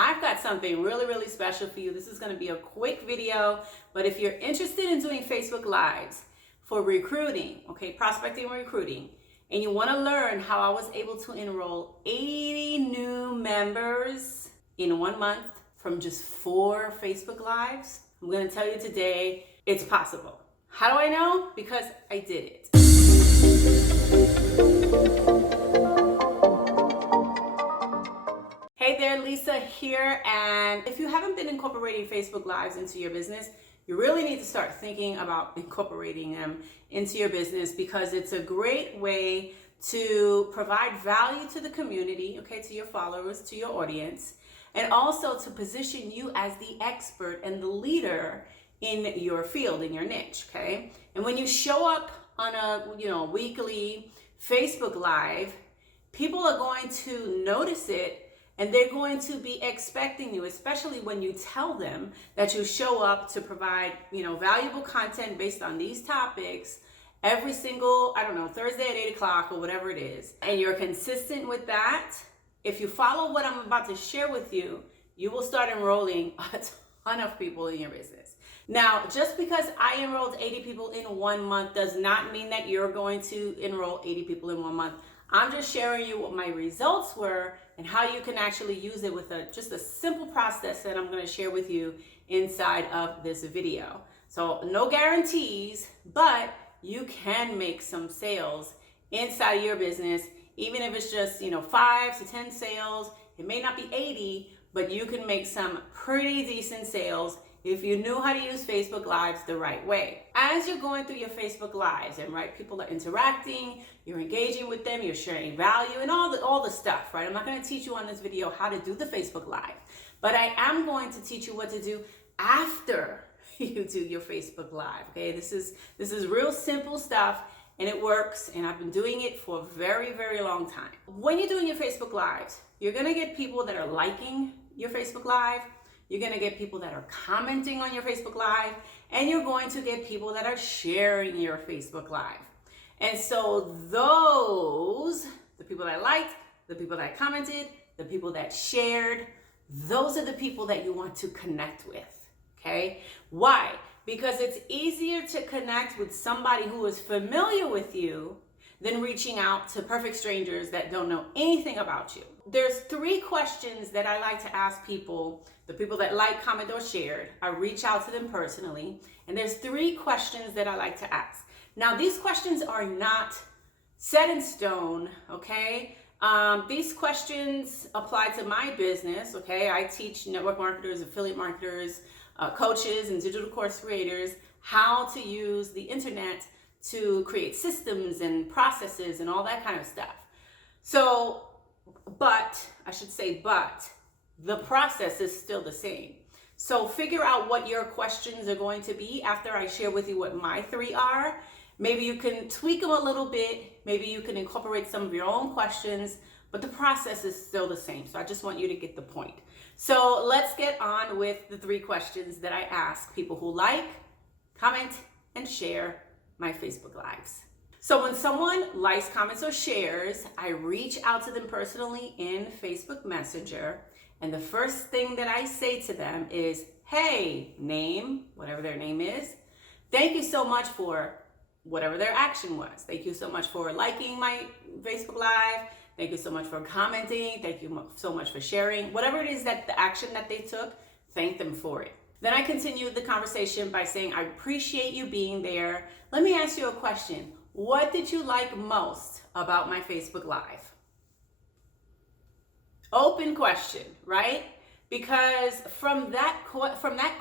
I've got something really, really special for you. This is going to be a quick video, but if you're interested in doing Facebook Lives for recruiting, okay, prospecting and recruiting, and you want to learn how I was able to enroll 80 new members in 1 month from just 4 Facebook Lives, I'm going to tell you today it's possible. How do I know? Because I did it. Hey there, Lisa here, and if you haven't been incorporating Facebook Lives into your business, you really need to start thinking about incorporating them into your business because it's a great way to provide value to the community, okay, to your followers, to your audience, and also to position you as the expert and the leader in your field, in your niche, okay? And when you show up on a weekly Facebook Live, people are going to notice it. And they're going to be expecting you, especially when you tell them that you show up to provide, valuable content based on these topics every single, Thursday at 8 o'clock or whatever it is. And you're consistent with that. If you follow what I'm about to share with you, you will start enrolling a ton of people in your business. Now, just because I enrolled 80 people in 1 month does not mean that you're going to enroll 80 people in 1 month. I'm just sharing you what my results were and how you can actually use it with just a simple process that I'm going to share with you inside of this video. So no guarantees, but you can make some sales inside of your business, even if it's just 5 to 10 sales. It may not be 80, but you can make some pretty decent sales if you knew how to use Facebook Lives the right way. As you're going through your Facebook Lives and people are interacting, you're engaging with them, you're sharing value and all the stuff, right? I'm not going to teach you on this video how to do the Facebook Live, but I am going to teach you what to do after you do your Facebook Live, okay? This is real simple stuff and it works, and I've been doing it for a very, very long time. When you're doing your Facebook Lives, you're going to get people that are liking your Facebook Live. You're going to get people that are commenting on your Facebook Live, and you're going to get people that are sharing your Facebook Live. And so the people that liked, the people that commented, the people that shared, those are the people that you want to connect with, okay? Why? Because it's easier to connect with somebody who is familiar with you than reaching out to perfect strangers that don't know anything about you. There's 3 questions that I like to ask people, the people that like, comment, or shared. I reach out to them personally, and there's 3 questions that I like to ask. Now, these questions are not set in stone, okay? These questions apply to my business, okay? I teach network marketers, affiliate marketers, coaches, and digital course creators how to use the internet to create systems and processes and all that kind of stuff. So, but the process is still the same. So figure out what your questions are going to be after I share with you what my 3 are. Maybe you can tweak them a little bit. Maybe you can incorporate some of your own questions, but the process is still the same. So I just want you to get the point. So let's get on with the 3 questions that I ask people who like, comment, and share my Facebook Lives. So when someone likes, comments, or shares, I reach out to them personally in Facebook Messenger. And the first thing that I say to them is, hey, name, whatever their name is. Thank you so much for whatever their action was. Thank you so much for liking my Facebook Live. Thank you so much for commenting. Thank you so much for sharing. Whatever it is that the action that they took, thank them for it. Then I continue the conversation by saying, I appreciate you being there. Let me ask you a question. What did you like most about my Facebook Live? Open question, right? Because from that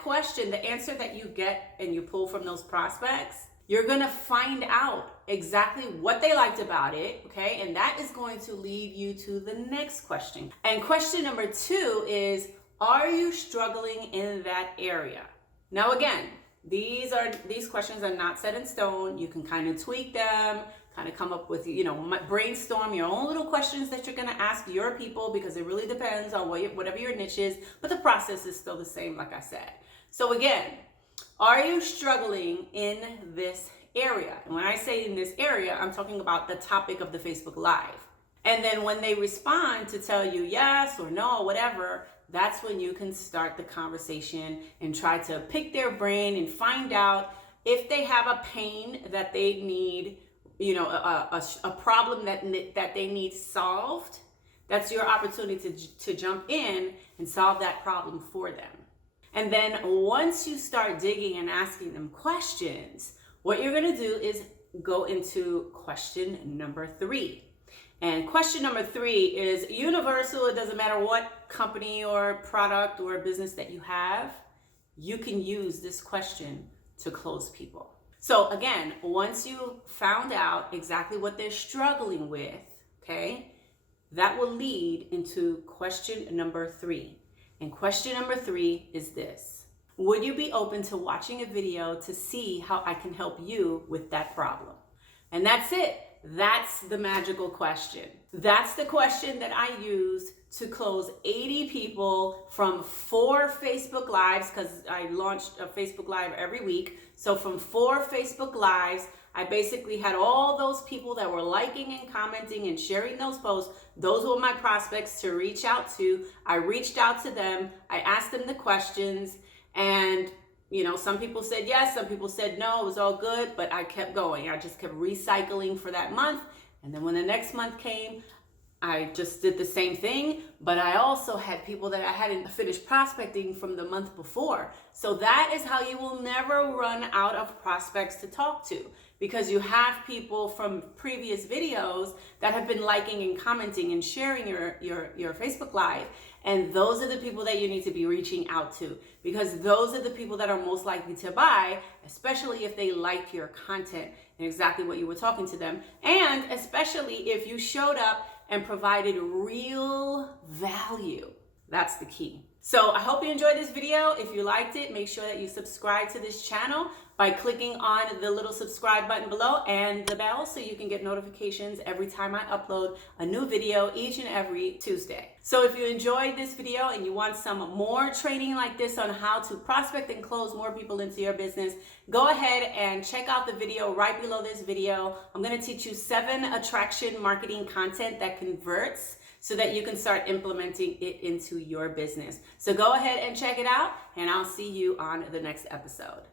question, the answer that you get and you pull from those prospects, you're going to find out exactly what they liked about it, okay? And that is going to lead you to the next question. And question number 2 is, are you struggling in that area? Now, again, these questions are not set in stone. You can kind of tweak them, kind of come up with, brainstorm your own little questions that you're going to ask your people, because it really depends on whatever your niche is, but the process is still the same, like I said. So again, are you struggling in this area? And when I say in this area, I'm talking about the topic of the Facebook Live. And then when they respond to tell you yes or no, whatever, that's when you can start the conversation and try to pick their brain and find out if they have a pain that they need, a problem that they need solved. That's your opportunity to jump in and solve that problem for them. And then once you start digging and asking them questions, what you're going to do is go into question number 3. And question number 3 is universal. It doesn't matter what company or product or business that you have, you can use this question to close people. So again, once you found out exactly what they're struggling with, okay, that will lead into question number 3. And question number 3 is this: would you be open to watching a video to see how I can help you with that problem? And that's it. That's the magical question. That's the question that I use to close 80 people from 4 Facebook Lives, because I launched a Facebook Live every week. So from 4 Facebook Lives, I basically had all those people that were liking and commenting and sharing those posts. Those were my prospects to reach out to. I reached out to them. I asked them the questions, and some people said yes, some people said no, it was all good, but I kept going. I just kept recycling for that month. And then when the next month came, I just did the same thing, but I also had people that I hadn't finished prospecting from the month before. So that is how you will never run out of prospects to talk to, because you have people from previous videos that have been liking and commenting and sharing your Facebook Live. And those are the people that you need to be reaching out to, because those are the people that are most likely to buy, especially if they like your content and exactly what you were talking to them. And especially if you showed up and provided real value. That's the key. So I hope you enjoyed this video. If you liked it, make sure that you subscribe to this channel by clicking on the little subscribe button below and the bell, so you can get notifications every time I upload a new video each and every Tuesday. So if you enjoyed this video and you want some more training like this on how to prospect and close more people into your business, go ahead and check out the video right below this video. I'm going to teach you 7 attraction marketing content that converts, so that you can start implementing it into your business. So go ahead and check it out, and I'll see you on the next episode.